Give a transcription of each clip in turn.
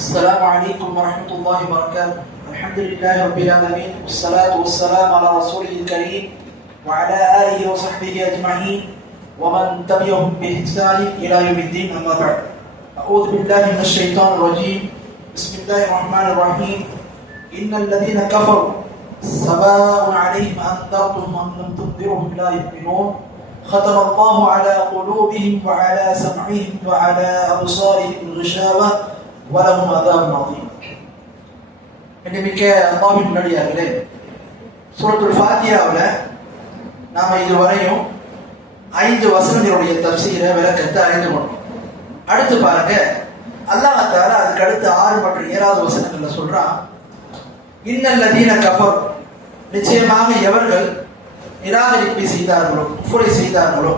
السلام عليكم ورحمة الله وبركاته. الحمد لله رب العالمين، والصلاة والسلام على رسوله الكريم وعلى آله وصحبه أجمعين ومن تبعهم بإحسان إلى يوم الدين. أما بعد، أعوذ بالله من الشيطان الرجيم. بسم الله الرحمن الرحيم. إن الذين كفروا سواء عليهم أنذرتهم أم لم تنذرهم لا يؤمنون. ختم الله على قلوبهم وعلى سمعهم وعلى أبصارهم غشاوة ولهم عذاب عظيم. இன்னைக்கு அல்லாஹ்வின் நல்லடியார்களே, சூரத்துல் ஃபாத்திஹாவுல நாம இதுவரையும் 5 வசனங்களுடைய தஃப்சீரை விளக்கத்தை அறிந்து கொண்டோம். அடுத்து பாருங்க, அல்லாஹ் தஆலா அதுக்கு அடுத்து 6 மற்றும் 7வது வசனங்கள்ல சொல்றான், இன்னல்லதீன கஃபர், நிச்சயமாக எவர்கள் நிராகரிப்பை செய்தார்களோ, குஃப்ரை செய்தார்களோ,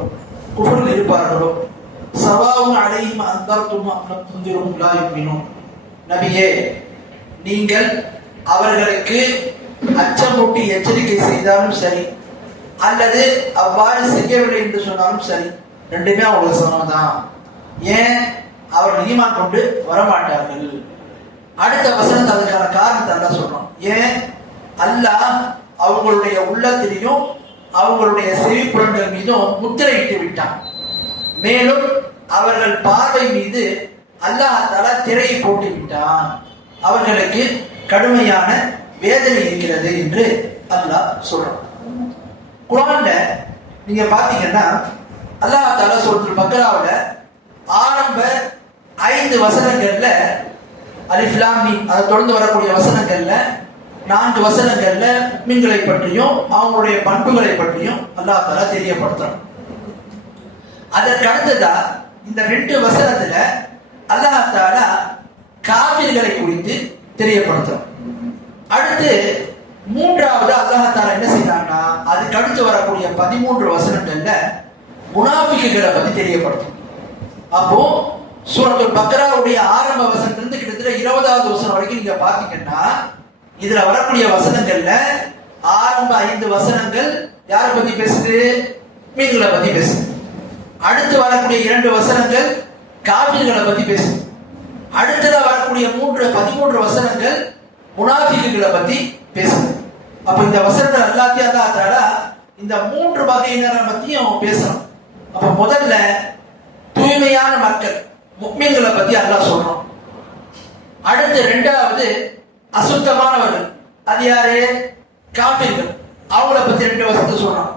குஃப்ரில் இருப்பார்களோ, சவாவுன் அலைஹிம் அன்தர்தும் அம் லம் துன்திரும் லா யுமினூன். நபியே, நீங்கள் அவர்களுக்கு அச்சமூட்டி எச்சரிக்கை செய்தாலும் சரி, அல்லது அவ்வாறு செய்யவில்லை என்று சொன்னாலும் சரி, ரெண்டுமே அவங்களுக்கு சமம்தான். ஏன்? அவர்கள் ஈமான் கொண்டு வரமாட்டார்கள். அடுத்த வசனத்தை அதுக்கான காரணத்தை அல்லாஹ் சொல்றோம். ஏன்? அல்லாஹ் அவங்களுடைய உள்ளத்திலையும் அவங்களுடைய செவிப்புலன்கள் மீதும் முத்திரையிட்டு விட்டான். மேலும் அவர்கள் பார்வை மீது அல்லாஹ் தஆலா திரையை போட்டு விட்டான். அவர்களுக்கு கடுமையான வேதனை இருக்கிறது என்று அல்லாஹ் சொல்றான். குர்ஆன்ல நீங்க பாத்தீங்கன்னா அல்லாஹ் தஆலா சூரத்துல் பக்ராவுல ஆரம்ப 5 வசனங்கள்ல அலிஃப் லாம் மீம், அதை தொடர்ந்து வரக்கூடிய வசனங்கள்ல 4 வசனங்கள்ல முஃமின்களை பற்றியும் அவங்களுடைய பண்புகளை பற்றியும் அல்லாஹ் தஆலா தெரியப்படுத்துறான். அதற்கு அடுத்ததா இந்த 2 வசனத்துல அல்லாஹ் தஆலா காஃபிர்களை குறித்து தெரியப்படுத்துறான். அடுத்து 3வது அல்லாஹ் தஆலா என்ன செய்யறான்னா, அதுக்கு அடுத்து வரக்கூடிய 13 வசனங்கள்ல முனாஃபிக்குகளை பத்தி தெரியப்படுத்தும். அப்போ சூரத்துல் பக்ராவுடைய ஆரம்ப வசனத்திலிருந்து கிட்டத்தட்ட 20வது வசனம் வரைக்கும் நீங்க பாத்தீங்கன்னா இதுல வரக்கூடிய வசனங்கள்ல ஆரம்ப 5 வசனங்கள் யாரை பத்தி பேசுது? முஃமின்களை பத்தி பேசுது. அடுத்து வரக்கூடிய 2 வசனங்கள் காஃபிர்களை பத்தி பேசுது. அடுத்ததா வரக்கூடிய 13 வசனங்கள் முனாஃபிக்குகளை பத்தி பேசுது. அப்ப இந்த வசனங்கள் எல்லாத்தையும் அல்லாஹ் தஆலா இந்த 3 வகையினரை பத்தியும் பேசுறோம். அப்ப முதல்ல தூய்மையான மக்கள் முஃமின்களை பத்தி அல்லாஹ் சொல்றோம். அடுத்து 2வது அசுத்தமானவர்கள், அது யாரு? காஃபிர்கள், அவங்கள பத்தி 2 வசனத்தை சொல்றான்.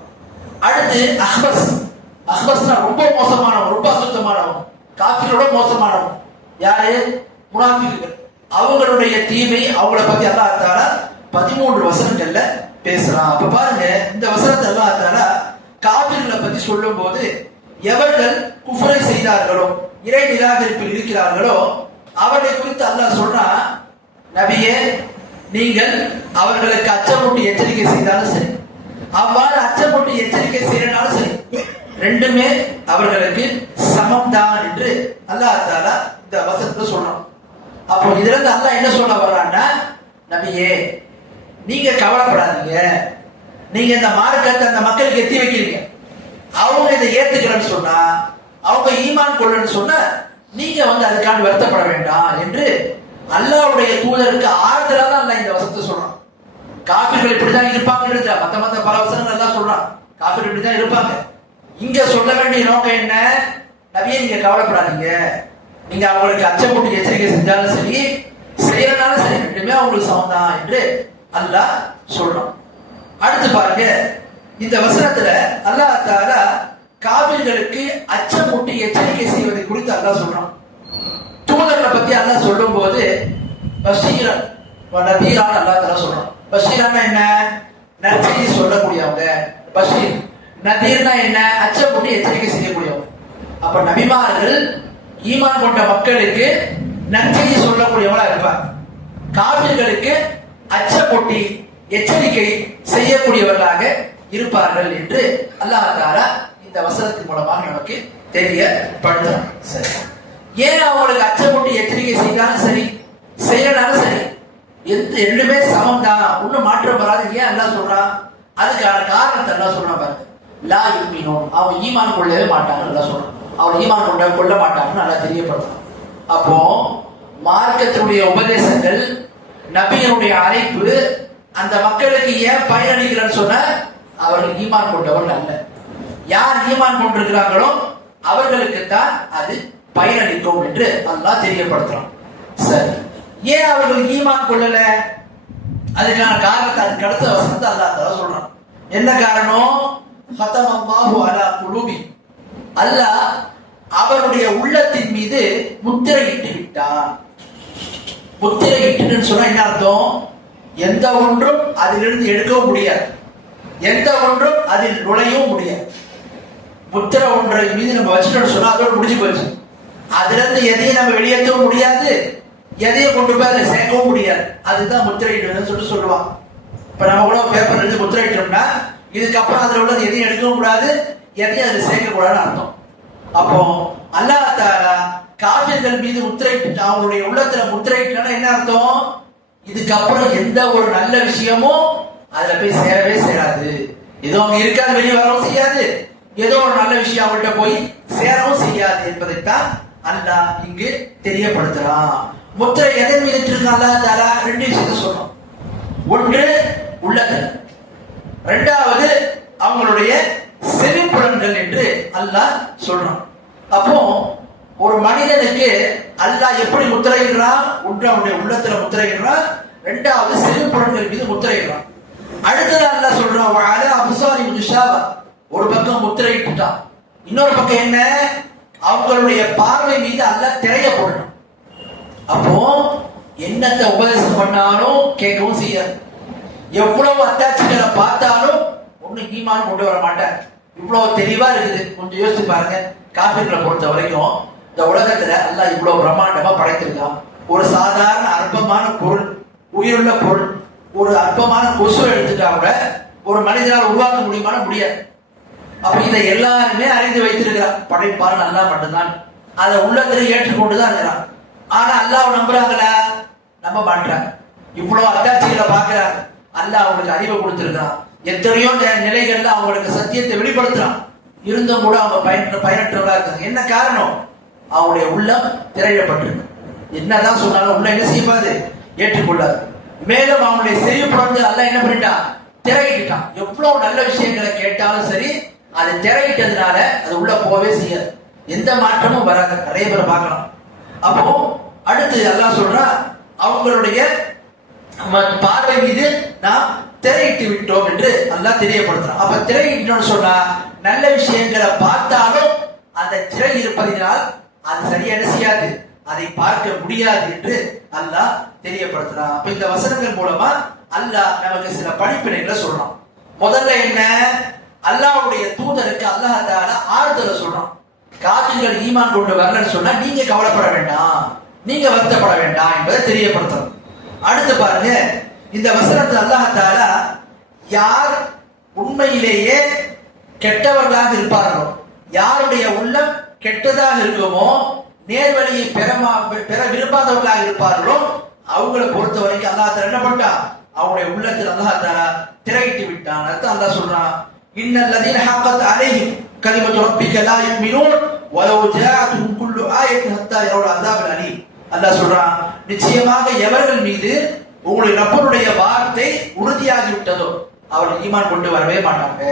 அடுத்து அஹ்பஸ்னா ரொம்ப மோசமானவன், ரொம்ப அசுத்தமானவன், காஃபிரோட மோசமானவன் யாரு? முனாஃபிக்குகள். அவங்களுடைய தீமை, அவங்கள பத்தி அல்லாஹ் தஆலா 13 வசனங்கள்ல பேசுறான். அப்ப பாருங்க, இந்த வசனத்தை அல்லாஹ் தஆலா காஃபிர்களை பத்தி சொல்லும் போது எவர்கள் குஃப்ரை செய்தார்களோ, இறை நிராகரிப்பில் இருக்கிறார்களோ அவர்களை குறித்து அல்லாஹ் சொல்றான், நபியே, நீங்கள் அவர்களுக்கு அச்சமூட்டி எச்சரிக்கை செய்தாலும் சரி, அவ்வாறு அச்சமூட்டி எச்சரிக்கை செய்யறனாலும் சரி, ரெண்டுமே அவர்களுக்கு சமம் தான் என்று அல்லாஹ் தஆலா இந்த வசனத்தை சொல்றான். அப்போ இதுல இருந்து அல்லாஹ் என்ன சொல்ல வர்றான்னா, நபியே, நீங்க கவலைப்படாதீங்க, நீங்க இந்த மார்க்கத்தை அந்த மக்களுக்கு எத்தி வைக்கிறீங்க, அவங்க இதை ஏத்துக்கிறேன்னு சொன்னா, அவங்க ஈமான் கொள்ளன்னு சொன்னா, நீங்க அதுக்கான வருத்தப்பட வேண்டாம் என்று அல்லாஹ்வுடைய தூதருக்கு ஆறுதலா தான் அல்லாஹ் இந்த வசனத்தை சொல்றான். காஃபிர்கள் இப்படிதான் இருப்பாங்க, மத்த பல வசனங்கள் எல்லாம் சொல்றான், காஃபிர்கள் இப்படிதான் இருப்பாங்க. இங்க சொல்ல வேண்டிய நோக்கம் என்ன? நபியே, நீங்க கவலைப்படாதீங்க, நீங்க அவங்களுக்கு அச்சமூட்டி எச்சரிக்கை செஞ்சாலும் சரி, செய்யறனாலும் சரி, ரெண்டுமே அவங்களுக்கு சமம்தான் என்று அல்லாஹ் சொல்றான். அடுத்து பாருங்க, இந்த வசனத்துல அல்லாஹ் தஆலா காஃபிர்களுக்கு அச்சமூட்டி எச்சரிக்கை செய்வதை குறித்து அல்லாஹ் சொல்றான். தூதர்களை பத்தி அல்லாஹ் சொல்லும் போது பஷீரன் வ நதீரான் அல்லாஹ் தஆலா சொல்றான். பஷீரான்னா என்ன? நற்செய்தி சொல்லக்கூடியவங்க. பஷீர். நதீர்னா என்ன? அச்சமூட்டி எச்சரிக்கை செய்யக்கூடியவங்க. அப்ப நபிமார்கள் ஈமான் கொண்ட மக்களுக்கு நற்செய்தி சொல்லக்கூடியவங்களா இருப்பாங்க, காஃபிர்களுக்கு அச்சமூட்டி எச்சரிக்கை செய்யக்கூடியவர்களாக இருப்பார்கள் என்று அல்லாஹ் தஆலா இந்த வசனத்தின் மூலமாக நமக்கு தெரியப்படுத்துறான். சரி, ஏன் அவங்களுக்கு அச்சமூட்டி எச்சரிக்கை செய்தாலும் சரி, செய்யறாலும் சரி, ரெண்டுமே சமம் தான், ஒன்னும் மாற்றம் வராது. ஏன் அல்லாஹ் சொல்றான்? அதுக்கான காரணத்தை அல்லாஹ் சொல்றான் பாருங்க. லா யுமினூன், அவன் ஈமான் கொள்ளவே மாட்டாங்க அல்லாஹ் சொல்றான். அவன் ஈமான் கொள்ள மாட்டாங்கன்னு நல்லா தெரியப்படுத்துறான். அப்போ மார்க்கத்தினுடைய உபதேசங்கள், நபியினுடைய அழைப்பு அந்த மக்களுக்கு ஏன் பயனளிக்கிறன்னு சொன்ன அவர்கள் ஈமான் கொண்டவர்கள் அல்ல. யார் ஈமான் கொண்டிருக்கிறார்களோ அவர்களுக்கு தான் அது பயனளிக்கும் என்று அல்லாஹ் தெரியப்படுத்துறான். சரி, ஏன் அவர்கள் ஈமான் கொள்ளல? அதுக்கான காரணத்தை அதுக்கு அடுத்த வசனத்தை அல்லாஹ் சொல்றான். என்ன காரணம்? ஹதமல்லாஹு அலா குலூபி, அல்லாஹ் அவருடைய உள்ளத்தின் மீது முத்திரையிட்டு விட்டான். முத்திரையிட்டு சொன்னா என்ன அர்த்தம்? எந்த ஒன்றும் அதிலிருந்து எடுக்கவும் முடியாது, எந்த ஒன்றும் அதில் நுழையவும் முடியாது. முத்திரை ஒன்றை மீது நம்ம வச்சுட்டோம் சொன்னா அதோடு முடிஞ்சு போச்சு. அதுல இருந்து எதையும் நம்ம வெளியேற்றவும் முடியாது, எதையும் கொண்டு போய் அதில் சேர்க்கவும் முடியாது. அதுதான் முத்திரையிடுன்னு சொல்லுவாங்க. இப்ப நம்ம கூட பேப்பர் எடுத்து முத்திரையிட்டோம்னா இதுக்கப்புறம் அதுல உள்ளது எதையும் எடுக்கவும் கூடாது, எதையும் அதில் சேர்க்க கூடாதுன்னு அர்த்தம். அப்போ அல்லாஹ் தஆலா காஃபிர்கள் மீது முத்திரையிட்டு அவங்களுடைய உள்ளத்துல முத்திரையிட்டா என்ன அர்த்தம்? இதுக்கப்புறம் எந்த ஒரு நல்ல விஷயமும் அதுல போய் சேரவே சேராது. ஏதோ அவங்க இருக்காது, வெளியே வரவும் செய்யாது, ஏதோ ஒரு நல்ல விஷயம் அவங்கள்ட்ட போய் சேரவும் செய்யாது என்பதைத்தான் அல்லாஹ் இங்கு தெரியப்படுத்துறான். முத்திரை எதன் மீது இருக்கு? அல்லாஹ் தஆலா ரெண்டு விஷயத்தை சொல்றோம். ஒன்று உள்ளத்தில், இரண்டாவது அவங்களுடைய செவிப்புலன்கள் என்று அல்லாஹ் சொல்றான். அப்போ ஒரு மனிதனுக்கு அல்லாஹ் எப்படி முத்திரையிடுறான்? ஒன்று அவனுடைய உள்ளத்துல முத்திரையிடுறான், இரண்டாவது செவிப்புலன்கள் மீது முத்திரையிடுறான். அடுத்தது அல்லாஹ் சொல்றான் வஅலா அப்சாரிஹிம் கிஷாவா, ஒரு பக்கம் முத்திரையிட்டுட்டான், இன்னொரு பக்கம் என்ன? அவங்களுடைய பார்வை மீது அல்லாஹ் திரைய போடணும். அப்போ என்னத்தை உபதேசம் பண்ணாலும் கேட்கவும் செய்யாது, எவ்வளவு அத்தாட்சிகளை பார்த்தாலும் ஒண்ணு ஈமான் கொண்டு வர மாட்டாங்க. இவ்வளவு தெளிவா இருக்குது. கொஞ்சம் யோசிச்சு பாருங்க. காஃபிர்களை பொறுத்த வரைக்கும் இந்த உலகத்துல அல்லாஹ் இவ்வளவு பிரம்மாண்டமா படைத்திருக்கான். ஒரு சாதாரண அற்பமான பொருள், உயிருள்ள பொருள், ஒரு அற்பமான கொசு எடுத்துட்டா கூட ஒரு மனிதனால் உருவாக்க முடியாது. அப்ப இதை எல்லாருமே அறிந்து வைத்திருக்கிறான். படைப்பால் அல்லாஹ் மட்டும்தான். அதை உள்ளத்துல ஏற்றுக்கொண்டுதான் இருக்கிறான். ஆனா அல்லாஹ் நம்புறாங்களா? நம்ப மாட்டாங்க. இவ்வளவு அத்தாட்சிகளை பாக்குறாங்க. அல்லாஹ் அவங்களுக்கு அறிவை கொடுத்திருக்கிறான். எத்தனையோ நிலைகள்ல அவங்களுக்கு சத்தியத்தை வெளிப்படுத்துறான். இருந்தும் கூட அவங்க பயனற்றவர்களா இருக்காங்க. என்ன காரணம்? அவங்களுடைய உள்ளம் திரையிடப்பட்டிருக்கு. என்னதான் சொன்னாலும் உள்ள என்ன செய்யாது, ஏற்றுக்கொள்ளாது. மேலும் அவங்களுடைய செய்யப்படாது அல்லாஹ் என்ன பண்ணிட்டான்? திரையிட்டான். எவ்வளவு நல்ல விஷயங்களை கேட்டாலும் சரி, அதை திரையிட்டதுனால அது உள்ள போகவே செய்யாது, எந்த மாற்றமும் வராது. நிறைய பேரை பார்க்கலாம். அப்போ அடுத்து அல்லாஹ் சொல்றா அவங்களுடைய பார்வை மீது நாம் திரையிட்டு விட்டோம் என்று அல்லாஹ் தெரியப்படுத்துறான். அப்ப திரையிட்டோம்னு சொன்னா நல்ல விஷயங்களை பார்த்தாலும் அந்த திரை இருப்பதினால் அது சரியா செய்யாது, அதை பார்க்க முடியாது என்று அல்லாஹ் தெரியப்படுத்துறான். அப்ப இந்த வசனங்கள் மூலமா அல்லாஹ் நமக்கு சில படிப்பினைகளை சொல்றான். முதல்ல என்ன? அல்லாஹ்வுடைய தூதருக்கு அல்லாஹ் தஆலா ஆறுதலை சொல்றான். காஃபிர்கள் ஈமான் கொண்டு வரலன்னு சொன்னா நீங்க கவலைப்பட வேண்டாம், நீங்க வருத்தப்பட வேண்டாம் என்பதை தெரியப்படுத்துறோம். அடுத்து பாருங்க, இந்த வசனத்தில் அல்லாஹ் தஆலா யார் உண்மையிலேயே கெட்டவர்களாக இருப்பார்களோ, யாருடைய உள்ளம் கெட்டதாக இருக்குமோ, நேர்வழியை பெற விரும்பாதவர்களாக இருப்பார்களோ, அவங்களை பொறுத்த வரைக்கும் அல்லாஹ் என்ன பண்ணிட்டான்? அவங்களுடைய உள்ளத்தில் அல்லாஹ் தஆலா திரையிட்டு விட்டான். அல்லாஹ் சொல்றான், இன்னல்லதீன ஹக்கத் அலைஹிம் கலிமத்து ரப்பிக லா யுமினூன் வலவ் ஜாஅத்துஹும் குல்லு ஆயத்தின் ஹத்தா யரவுல் அஸாபல் அலீம். அல்லாஹ் சொல்றான், நிச்சயமாக எவர்கள் மீது உங்களுடைய ரப்பருடைய வார்த்தை உறுதியாகி விட்டதோ அவர்கள் ஈமான் கொண்டு வரவே மாட்டாங்க.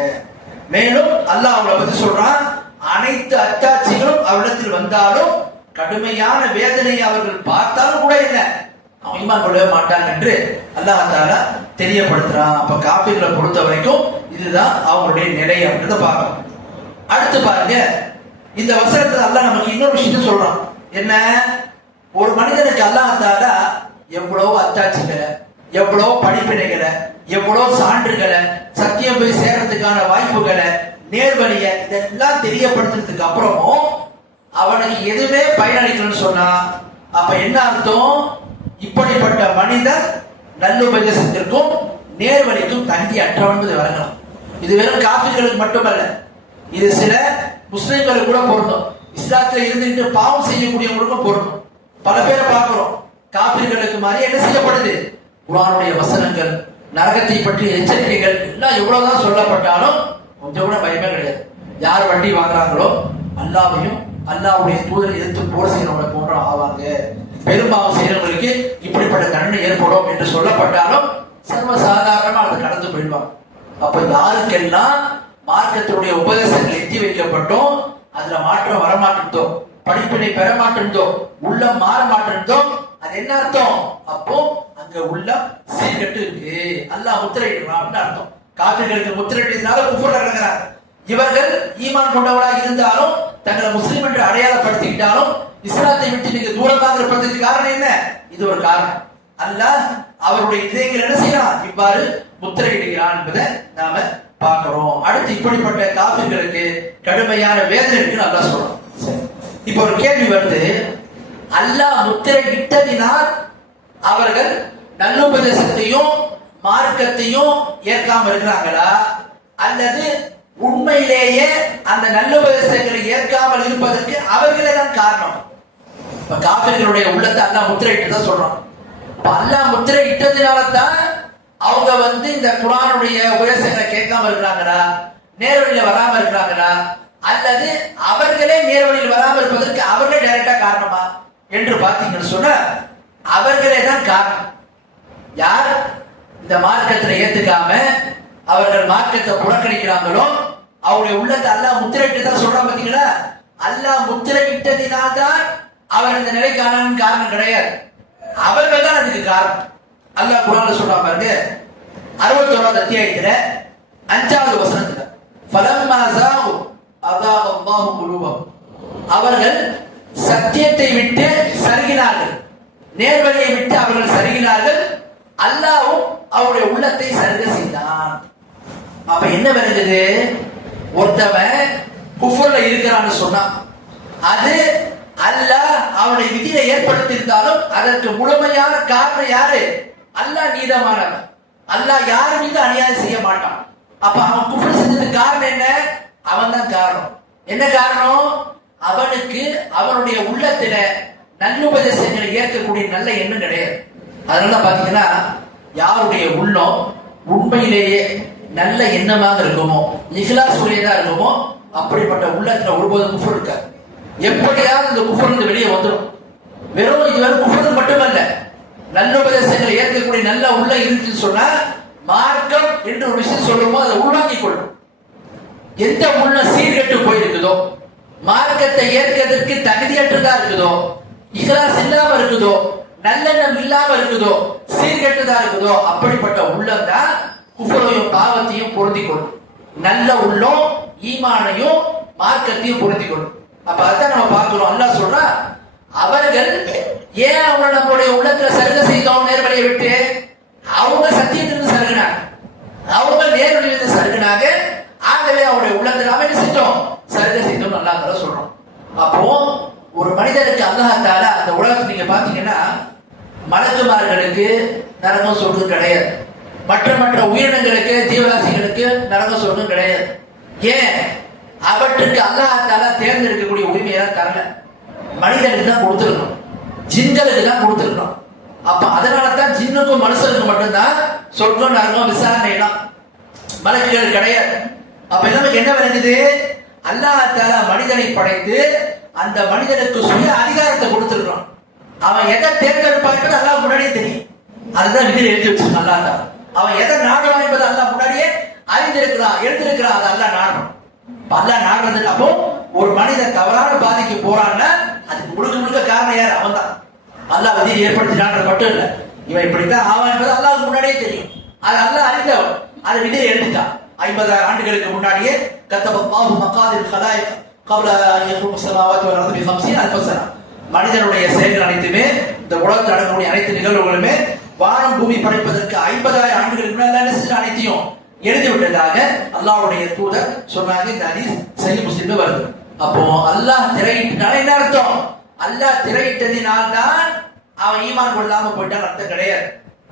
மேலும் அல்லாஹ் அவங்களை பத்தி சொல்றான், அனைத்து அத்தாட்சிகளும் அவரிடத்தில் வந்தாலும் கடுமையான வேதனையை அவர்கள் பார்த்தாலும் கூட என்ன அவன் ஈமான் கொள்ளவே மாட்டாங்க என்று அல்லாஹ் தஆலா தெரியப்படுத்துறான். அப்ப காஃபிர்களை பொறுத்த வரைக்கும் இதுதான் அவங்களுடைய நிலை அப்படின்றத பார்க்கணும். அடுத்து பாருங்க, இந்த வசனத்துல அல்லாஹ் நமக்கு இன்னொரு விஷயத்தை சொல்றான். என்ன? ஒரு மனிதனுக்கு அல்லாஹ் தஆலா எவ்வளவு அத்தாட்சிகளை, எவ்வளவு படிப்பினைகளை, எவ்வளவு சான்றுகளை, சத்தியம் போய் சேர்றதுக்கான வாய்ப்புகளை, நேர்வழியை இதெல்லாம் தெரியப்படுத்துறதுக்கு அப்புறமும் அவனுக்கு எதுவுமே பயனளிக்கணும்னு சொன்னா அப்ப என்ன அர்த்தம்? இப்படிப்பட்ட மனிதன் நல்லுபதேசத்திற்கும் நேர்வழிக்கும் தங்கி அற்றவன் என்பதை வழங்கலாம். இது வெறும் காஃபிர்களுக்கு மட்டுமல்ல, இது சில முஸ்லிம்களுக்கு கூட பொருந்தும். இஸ்லாத்துல இருந்துட்டு பாவம் செய்யக்கூடியவங்களுக்கும் பொருந்தும். பல பேரை பார்க்கிறோம், காஃபிர்களுக்கு மாதிரி என்ன செய்யப்படுது? குர்ஆனுடைய வசனங்கள், நரகத்தை பற்றிய எச்சரிக்கைகள் எல்லாம் எவ்வளவுதான் சொல்லப்பட்டாலும் கொஞ்சம் கூட பயமே கிடையாது. யார் வண்டி வாங்குறாங்களோ அல்லாஹ்வையும் அல்லாஹ்வுடைய தூதரை எதிர்த்து போர் செய்யறவங்களை போன்ற ஆவாங்க. பெரும்பாவம் செய்யறவங்களுக்கு இப்படிப்பட்ட தண்டனை ஏற்படும் என்று சொல்லப்பட்டாலும் சர்வசாதாரணமா அதை கடந்து போயிடுவாங்க. அப்ப யாருக்கெல்லாம் மார்க்கத்தினுடைய உபதேசங்கள் எத்தி வைக்கப்பட்டோம், அதுல மாற்றம் வரமாட்டோம், படிப்பினை பெற மாட்டோம், உள்ளம் மாற மாட்டோம், அது என்ன அர்த்தம்? அப்போ அங்க உள்ளம் சீர்கட்டு இருக்கு, அல்லாஹ் முத்திரையிடுறான் அர்த்தம். காபிர்களுக்கு முத்திரையிட்டதுனால குஃப்ர்ல இறங்குறாங்க. இவர்கள் ஈமான் கொண்டவராக இருந்தாலும் தங்களை முஸ்லீம் என்று அடையாளப்படுத்திக்கிட்டாலும் இஸ்லாத்தை விட்டு நீங்க தூரமாக இருப்பதற்கு காரணம் என்ன? இது ஒரு காரணம். அல்லாஹ் அவருடைய இதயங்கள் என்ன செய்யறான்? இவ்வாறு முத்திரையிடுகிறான் என்பதை நாம பார்க்கிறோம். அடுத்து இப்படிப்பட்ட காபிர்களுக்கு கடுமையான வேதனை இருக்குன்னு அல்லாஹ் சொல்றான். இப்ப ஒரு கேள்வி வருது, அல்லாஹ் முத்திரையிட்டதினால் அவர்கள் நல்லுபதேசத்தையும் மார்க்கத்தையும் ஏற்காம இருக்கிறாங்களா, அல்லது உண்மையிலேயே அந்த நல்லுபதேசங்களை ஏற்காமல் இருப்பதற்கு அவர்களே தான் காரணம்? இப்ப காபிர்களுடைய உள்ளத்தை அல்லாஹ் முத்திரையிட்டு தான் சொல்றான். அல்லாஹ் முத்திரை இட்டதுனால தான் அவங்க இந்த குர்ஆனுடைய உபதேசங்களை கேட்காம இருக்கிறாங்களா, நேர்வழியில வராம இருக்கிறாங்களா, அல்லது அவர்களே நேர்வழியில் வராம இருப்பதற்கு அவர்களே டைரக்டா காரணமா என்று பார்த்தீங்கன்னு சொன்னா அவர்களே தான் காரணம். யார் இந்த மார்க்கத்தை ஏத்துக்காம அவர்கள் மார்க்கத்தை புறக்கணிக்கிறாங்களோ அவருடைய உள்ளத்தை அல்லாஹ் முத்திரையிட்டு தான் சொல்றான். பாத்தீங்களா, அல்லாஹ் முத்திரையிட்டதினால்தான் அவர் இந்த நிலைக்கான காரணம் கிடையாது, அவர்கள் தான் அதுக்கு காரணம். அல்லாஹ் குர்ஆன்ல சொல்றான் பாருங்க, 61வது அத்தியாயத்துல 5வது வசனத்துல, ஃபலம்மா ஸாகு அஸாக அல்லாஹு குலூபஹும், அவர்கள் சத்தியத்தை விட்டு சருகினார்கள், நேர்வழியை விட்டு அவர்கள் சருகினார்கள், அல்லாஹ்வும் அவருடைய உள்ளத்தை சருக செய்தான். அப்ப என்ன வருது? ஒருத்தவன் குஃப்ர்ல இருக்கிறான்னு சொன்னா அது அல்லாஹ் அவனுடைய விதியை ஏற்படுத்தி இருந்தாலும் அதற்கு முழுமையான காரணம் யாரு? அல்லாஹ் நீதமானவன். அல்லாஹ் யாரு மீது அநியாயம் செய்ய மாட்டான். அப்ப அவன் குஃப்ர் செஞ்சதுக்கு காரணம் என்ன? அவன் தான் காரணம். என்ன காரணம்? அவனுக்கு அவனுடைய உள்ளத்துல நல்லுபதேசங்களை ஏற்கக்கூடிய நல்ல எண்ணம் கிடையாது. அதனால பாத்தீங்கன்னா யாருடைய உள்ளம் உண்மையிலேயே நல்ல எண்ணமாக இருக்குமோ, இஹ்லாஸ் உடையதா இருக்குமோ, அப்படிப்பட்ட உள்ளத்துல ஒருபோதும் குஃப்ர் இருக்காது. எப்படியாவது இந்த குஃப்ர் வெளியே வந்துடும். வெறும் இதுவரை குஃப்ர் மட்டுமல்ல, நல்லுபதேசங்களை ஏற்கக்கூடிய நல்ல உள்ள இருக்குன்னு சொன்னா மார்க்கம் என்று ஒரு விஷயம் சொல்லுமோ அதை உள்வாங்கிக் கொள்ளும். எந்த உள்ள சீர்கெட்டு போயிருக்குதோ, மார்க்கத்தை ஏற்கிறதுக்கு தகுதியற்றதா இருக்குதோ, இஹ்லாஸ் இல்லாம இருக்குதோ, நல்லெண்ணம் இல்லாம இருக்குதோ, சீர்கெட்டதா இருக்குதோ, அப்படிப்பட்ட உள்ளம் தான் குஃப்ரையும் பாவத்தையும் பொருந்திக் கொள்ளும். நல்ல உள்ளம் ஈமானையும் மார்க்கத்தையும் பொருந்திக் கொள்ளும். அப்ப அதான் நம்ம பார்க்கிறோம். அல்லாஹ் சொல்றா, அவர்கள் ஏன் அவங்க நம்மளுடைய உள்ளத்துல சருக செய்தோம் நேர்வழியை விட்டு? அவங்க சத்தியத்திலிருந்து சருகினாங்க, அவங்க நேர்வழியிலிருந்து சருகினாங்க. ஆகவே அவருடைய உள்ளத்துல நாம என்ன செஞ்சோம்? சருக செய்தோம். அல்லாஹ் சொல்றோம். அப்போ ஒரு மனிதனுக்கு அல்லாஹ் தஆலா அந்த உலகத்தை நீங்க பாத்தீங்கன்னா மலக்குமார்களுக்கு நரகம் சொர்க்கம் கிடையாது, மற்ற மற்ற உயிரினங்களுக்கு ஜீவராசிகளுக்கு நரகம் சொர்க்கம் கிடையாது. ஏன்? அவற்றுக்கு அல்லாஹ் தஆலா தேர்ந்தெடுக்கக்கூடிய உரிமையெல்லாம் தரல, மனிதனுக்கு தான் கொடுத்துருக்கணும், ஜின்களுக்கு தான் கொடுத்துருக்கணும். அப்ப அதனால தான் ஜின்னுக்கும் மனுஷனுக்கு மட்டும்தான் சொர்க்கம் நரகம் விசாரணை எல்லாம், மலக்குகள் கிடையாது. அப்ப நமக்கு என்ன விளங்குது? அல்லாஹ் தஆலா மனிதனை படைத்து அந்த மனிதனுக்கு சுய அதிகாரத்தை கொடுத்திருக்கான். அவன் எதை தேர்ந்தெடுப்பான் அல்லாஹ் முன்னாடியே தெரியும். அதுதான் விதியில் எழுதி வச்சிருக்கான் அல்லாஹ் தஆலா. அவன் எதை நாடுவான் என்பது அல்லாஹ் முன்னாடியே அறிந்திருக்கிறான், எழுதிருக்கிறான். அது அல்லாஹ் நாடணும். அல்லாஹ் நாடுறதுக்கு அப்போ ஒரு மனிதன் தவறான பாதைக்கு போறான்னா அதுக்கு முழுக்க முழுக்க காரணம் யார்? அவன் தான். அல்லாஹ் விதியை ஏற்படுத்தினான் மட்டும் இல்ல, இவன் இப்படித்தான் ஆவான் என்பது அல்லாஹ்வுக்கு முன்னாடியே தெரியும். அது அல்லாஹ் அறிந்தவன், அதை விதியை எழுதிட்டான். 50 ஆண்டுகளுக்கு முன்னாடியே கத்தபல்லாஹு மகாதில் கலாயிக் قبل ان يخلق السماوات والارض ب50,000 سنه. மனிதனுடைய செயல்கள் அனைத்துமே, இந்த உலகத்தில் நடக்கக்கூடிய அனைத்து நிகழ்வுகளுமே வானம் பூமி படைப்பதற்கு 50,000 ஆண்டுகளுக்கு முன்னாடி அனைத்தையும் எழுதி விட்டதாக அல்லாஹ்வுடைய தூதர் சொன்னாங்க. இந்த ஹதீஸ் சஹீஹ் முஸ்லிம்ல வருது. அப்போ அல்லாஹ் திரையிட்டனால என்ன அர்த்தம்? அல்லாஹ் திரையிட்டதினால் தான் அவன் ஈமான் கொள்ளாம போயிட்டான் அர்த்தம் கிடையாது.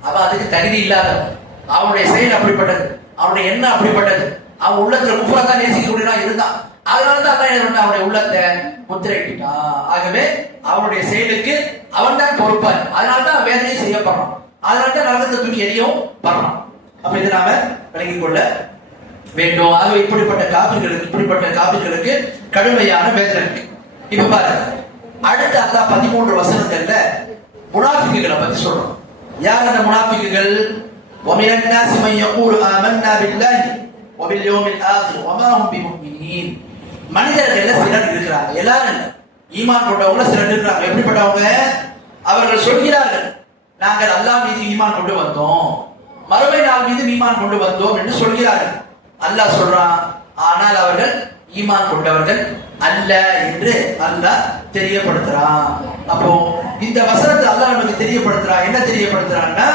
அவன் அதுக்கு தகுதி இல்லாதவன், அவனுடைய செயல் அப்படிப்பட்டது, அவனுடைய எண்ணம் அப்படிப்பட்டது, அவன் உள்ளத்துல குஃப்ரை தான் நேசிக்கக்கூடியவனா இருந்தான். அதனாலதான் அல்லாஹ் அவனுடைய உள்ளத்தை முத்திரையிட்டான். ஆகவே அவனுடைய செயலுக்கு அவன் தான் பொறுப்பான். அதனால்தான் வேதனை செய்யப்படுறான், அதனால்தான் நரகத்தை தூக்கி எறியவும் படுறான். அப்ப இதை நாம விளங்கிக் கொள்ள வேண்டும். ஆகவே இப்படிப்பட்ட காபிர்களுக்கு கடுமையான வேதனை இருக்கு. இப்ப பாருங்க, அடுத்த அல்லாஹ் 13 வசனங்கள்ல முனாஃபிக்குகளை பத்தி சொல்றோம். யார் அந்த முனாஃபிக்குகள்? وَمِنَ النَّاسِ مَن يَقُولُ آمَنَّا بِاللَّهِ وَبِالْيَوْمِ الْآخِرِ وَمَا هُمْ بِمُؤْمِنِينَ. மனிதர்கள்ல சிலர் இருக்கிறாங்க, எல்லாரும் இல்ல, ஈமான் கொண்டவங்க சிலர் இருக்கிறாங்க. எப்படிப்பட்டவங்க? அவர்கள் சொல்கிறார்கள், நாங்கள் அல்லாஹ் மீது ஈமான் கொண்டு வந்தோம், மறுமை நாள் மீது ஈமான் கொண்டு வந்தோம் என்று சொல்கிறார்கள். அல்லாஹ் சொல்றான், ஆனால் அவர்கள் ஈமான் கொண்டவர்கள் அல்ல என்று அல்லாஹ் தெரியப்படுத்துறான். அப்போ இந்த வசனத்தை அல்லாஹ் நமக்கு தெரியப்படுத்துறான். என்ன தெரியப்படுத்துறான்னா,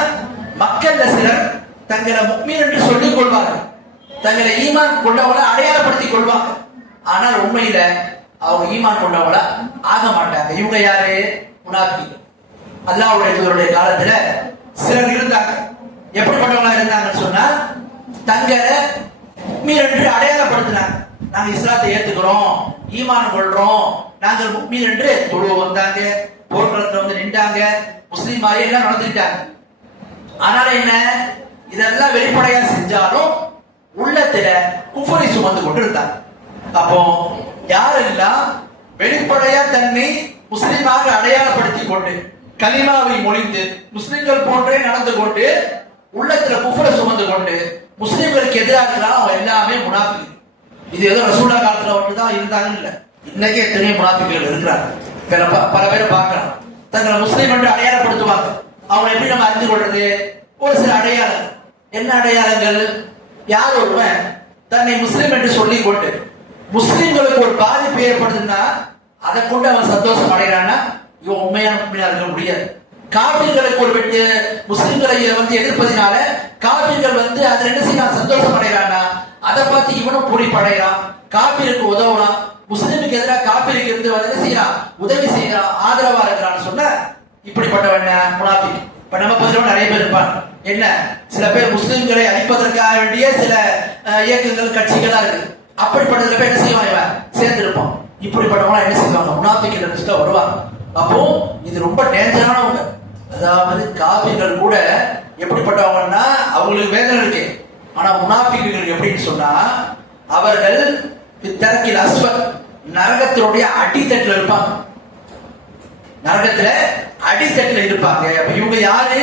மக்கள்ல சிலர் தங்களை முஃமின் என்று சொல்லிக் கொள்வார்கள், தங்களை ஈமான் கொண்டவங்கள அடையாளப்படுத்திக் கொள்வாங்க. ஆனால் உண்மையில அவங்க ஈமான் கொண்டவங்கள ஆக மாட்டாங்க. இவங்க யாரு? முனாஃபிக். அல்லாஹ்வுடைய தூதருடைய காலத்துல சிலர் இருந்தாங்க. எப்படிப்பட்டவங்களா இருந்தாங்கன்னு சொன்னா, தங்களை முஃமின் என்று அடையாளப்படுத்தினாங்க. நாங்க இஸ்லாத்தை ஏத்துக்கிறோம், ஈமான் கொள்றோம், நாங்கள் முஃமின் என்று தொழுவ வந்தாங்க, போர்க்களத்துல வந்து நின்றாங்க, முஸ்லீம் மாதிரி எல்லாம் நடந்துட்டாங்க. ஆனால என்ன, இதெல்லாம் வெளிப்படையா செஞ்சாலும் உள்ளத்துல குஃபரை சுமந்து கொண்டு இருந்தாங்க. அப்போ யாரெல்லாம் வெளிப்படையா தன்னை முஸ்லிமாக அடையாளப்படுத்திக் கொண்டு கலிமாவை மொழிந்து முஸ்லிம்கள் போன்றே நடந்து கொண்டு உள்ளத்துல குஃபரை சுமந்து கொண்டு முஸ்லிம்களுக்கு எதிராக இருக்கிறாங்க, அவங்க எல்லாமே முனாஃபிக். இது ஏதோ ரசூலுல்லாஹ் காலத்துல மட்டும்தான் இருந்தாங்க இல்ல, இன்னைக்கே எத்தனையோ முனாஃபிக்குகள் இருக்கிறாங்க. பல பேரை பார்க்கலாம், தங்களை முஸ்லீம் என்று அடையாளப்படுத்துவாங்க. அவங்க எப்படி நம்ம அறிந்து கொள்றது? ஒரு சில அடையாளங்கள். என்ன அடையாளங்கள்? யார் ஒருவன் தன்னை முஸ்லீம் என்று சொல்லிக் கொண்டு முஸ்லிம்களுக்கு ஒரு பாதிப்பு ஏற்படுதுன்னா அதை கொண்டு அவன் சந்தோஷம் அடைகிறான்னா இவன் உண்மையான உண்மையா இருக்க முடியாது. காபிர்களுக்கு ஒரு வெட்டு முஸ்லிம்களை வந்து எதிர்ப்பதினால காபிர்கள் வந்து அதுல என்ன செய்யலாம், சந்தோஷம் அடைகிறானா அதை பார்த்து இவனும் பூரிப்படைகிறான், காபிருக்கு உதவலாம், முஸ்லிமுக்கு எதிராக காபிருக்கு இருந்து என்ன செய்யறான், உதவி செய்யறான், ஆதரவா இருக்கிறான்னு சொன்ன இப்படிப்பட்டவன் முனாஃபிக். இப்ப நம்ம பகுதியில் நிறைய பேர் இருப்பாங்க. என்ன, சில பேர் முஸ்லிம்களை அழிப்பதற்காக வேண்டிய சில இயக்கங்கள் கட்சிகளா இருக்கு. அப்படிப்பட்டதுல பேர் என்ன செய்வாங்க, சேர்ந்து இருப்பான். இப்படிப்பட்டவங்க என்ன செய்வாங்க, முனாஃபிக் லிஸ்ட்ல வருவாங்க. அப்போ இது ரொம்ப டேஞ்சரானவங்க. அதாவது காபிர்கள் கூட எப்படிப்பட்டவங்கன்னா அவங்களுக்கு வேதனை இருக்கு. ஆனா முனாஃபிக்குகள் எப்படின்னு சொன்னா, அவர்கள் தரக்கில் அஸ்வத் நரகத்தினுடைய அடித்தட்டுல இருப்பாங்க, நரகத்துல அடித்தட்டுல இருப்பாங்க. இவங்க யாரு?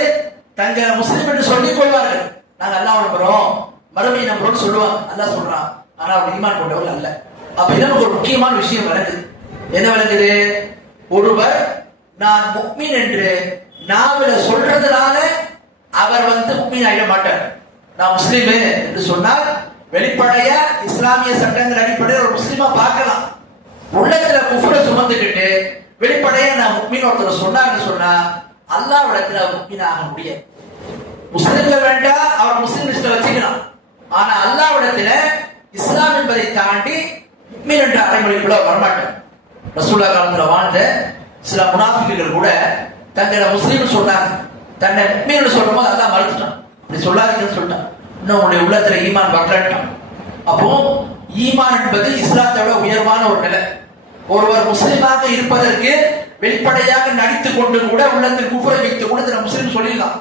தங்க முஸ்லிம் என்று சொல்லிக் கொள்வார்கள், நாங்க அல்லாஹ் நம்புறோம், மறுமை நம்புறோம்னு சொல்லுவாங்க. அல்லாஹ் சொல்றான், ஆனா அவங்க ஈமான் கொண்டவர்கள் அல்ல. அப்ப நமக்கு ஒரு முக்கியமான விஷயம் விளங்குது. என்ன விளங்குது? ஒருவர் நான் முஃமின் என்று நாவில சொல்றதுனால அவர் வந்து முஃமின் ஆகிட மாட்டார். நான் முஸ்லிம் என்று சொன்னால் வெளிப்படையா இஸ்லாமிய சட்டங்கள் அடிப்படையில் ஒரு முஸ்லிமா பார்க்கலாம். உள்ளத்துல குஃப்ரை சுமந்துக்கிட்டு வெளிப்படையா நான் முஃமின் ஒருத்தர் சொன்னான்னு சொன்னா அல்லாஹ்விடத்துல முஃமின் ஆக முடியாது. முஸ்லிம்கள் வேண்டாம், அவர் முஸ்லிம் லிஸ்ட்ல வச்சுக்கலாம். ஆனா அல்லாஹ்விடத்துல இஸ்லாம் என்பதை தாண்டி முஃமின் என்ற அடைமொழிக்குள்ள வரமாட்டார். ரசூலுல்லாஹ் காலத்துல வாழ்ந்த சில முனாஃபிக்குகள் கூட தங்களை முஸ்லீம் சொன்னாங்க, தன்னை முஃமின் சொல்லும் போது அல்லாஹ் மறுத்துட்டான். அப்படி சொல்லாதீங்கன்னு சொல்லிட்டான். இன்னும் உங்களுடைய உள்ளத்துல ஈமான் வரலட்டான். அப்போ ஈமான் என்பது இஸ்லாத்தை விட உயர்வான ஒரு நிலை. ஒருவர் முஸ்லிமாக இருப்பதற்கு வெளிப்படையாக நடித்துக் கொண்டு கூட உள்ளத்தில் குஃப்ரை வைத்து கூட முஸ்லீம் சொல்லிடலாம்,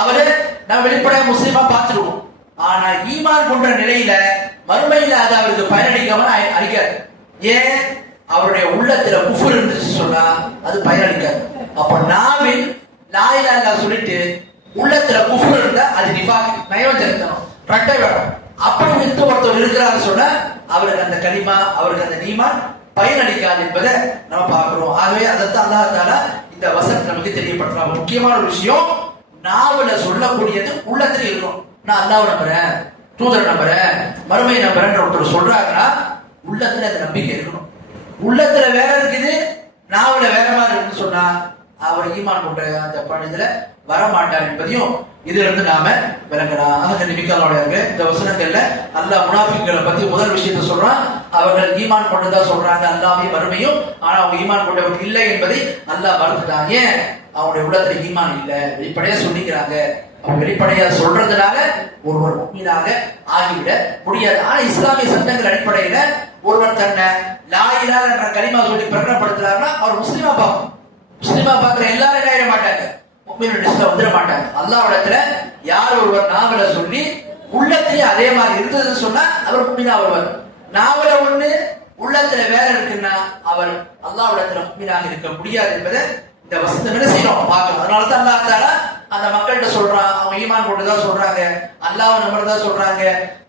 அவரு நான் வெளிப்படையாக முஸ்லீமா பார்த்துருவோம். ஆனா ஈமான் கொண்ட நிலையில மறுமையில அது அவருக்கு பயனளிக்காம அளிக்காது. ஏன்? அவருடைய உள்ளத்துல குஃப்ர் இருந்துச்சு சொன்னா அது பயனளிக்காது. அப்ப நாவில் லா இலாஹ இல்லல்லாஹ் சொல்லிட்டு உள்ளத்துல குஃப்ர் இருந்தா அது நிஃபாக், நயவஞ்சகத்தனம், ரட்டை வேடம். அப்படி வித்து ஒருத்தர் இருக்கிறாரு சொன்னா அவருக்கு அந்த கலிமா, அவருக்கு அந்த ஈமான் பயனளிக்காது என்பதை நம்ம பார்க்கிறோம். ஆகவே அதைத்தான் அல்லாஹ் தஆலா இந்த வசனத்தை நமக்கு தெரியப்படுத்துறாங்க. முக்கியமான ஒரு விஷயம், நாவல சொல்லக்கூடியது உள்ளத்துல இருக்கும். நான் அல்லாஹ்வை நம்புறேன், தூதரை நம்புறேன், மறுமை நம்புறேன் ஒருத்தர் சொல்றாங்கன்னா உள்ளத்துல அந்த நம்பிக்கை இருக்கணும். உள்ளத்துல வேற இருக்குது, நாவல வேற மாதிரி இருக்குன்னு சொன்னா அவர் ஈமான் கொண்ட அந்த பணியில வரமாட்டார் என்பதையும் இதுல இருந்து நாம விளங்கலாம். இந்த வசனங்கள்ல அல்லாஹ் முனாஃபிக்குகளை பத்தி முதல் விஷயத்தை சொல்றான். அவர்கள் ஈமான் கொண்டதா சொல்றாங்க அல்லாஹ்வை மறுமையும், ஆனா அவங்க ஈமான் கொண்டவர்கள் இல்லை என்பதை அல்லாஹ் மறுத்துட்டாங்க. ஏன்? அவங்களுடைய உள்ளத்துல ஈமான் இல்ல, வெளிப்படையா சொல்லிக்கிறாங்க. அவங்க வெளிப்படையா சொல்றதுனால ஒருவர் முஃமினாக ஆகிவிட முடியாது. ஆனா இஸ்லாமிய சட்டங்கள் அடிப்படையில ஒருவர் தன்னை லா இலாஹ என்ற கலிமா சொல்லி பிரகடனப்படுத்துறாருன்னா அவர் முஸ்லிமா பார்க்கணும். முஸ்லிமா பார்க்கிற எல்லாரும் என்ன ஆயிட மாட்டாங்க, முஃமின் லிஸ்ட்ல வந்துட மாட்டாங்க. அல்லாஹ்விடத்துல யார் ஒருவர் நாவல சொல்லி உள்ளத்திலேயே அதே மாதிரி இருந்ததுன்னு சொன்னா அவர் முஃமினா வருவார். நாவல ஒண்ணு உள்ளத்துல வேற இருக்குன்னா அவர் அல்லாஹ்விடத்துல முஃமினாக இருக்க முடியாது என்பதை இந்த வசனத்தை என்ன செய்யணும் பார்க்கணும். அதனால தான் அல்லாஹ் தஆலா அந்த மக்கள்கிட்ட சொல்றான், அவங்க ஈமான் கொண்டு தான் சொல்றாங்க, அல்லாஹ்வை நம்பர் தான் சொல்றாங்க,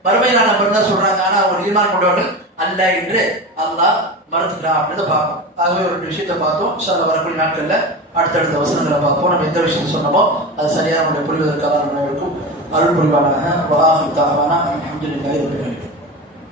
மறுமை நாள் நம்பர் தான் சொல்றாங்க, ஆனா அவங்க ஈமான் கொண்டவர்கள் அல்ல என்று அல்லாஹ் மறுத்துக்கிறான் அப்படின்னு பார்ப்போம். ஆகவே ஒரு விஷயத்தை பார்த்தோம். இன்ஷாஅல்லாஹ் வரக்கூடிய நாட்கள்ல அடுத்தடுத்த வசனங்களை பார்ப்போம். நம்ம எந்த விஷயத்தை சொன்னோமோ அது சரியான புரிவதற்காக இருக்கும் அருள் புரிவானாக. வஆஹிரு தஅவானா அல்ஹம்துலில்லாஹி ரப்பில் ஆலமீன்.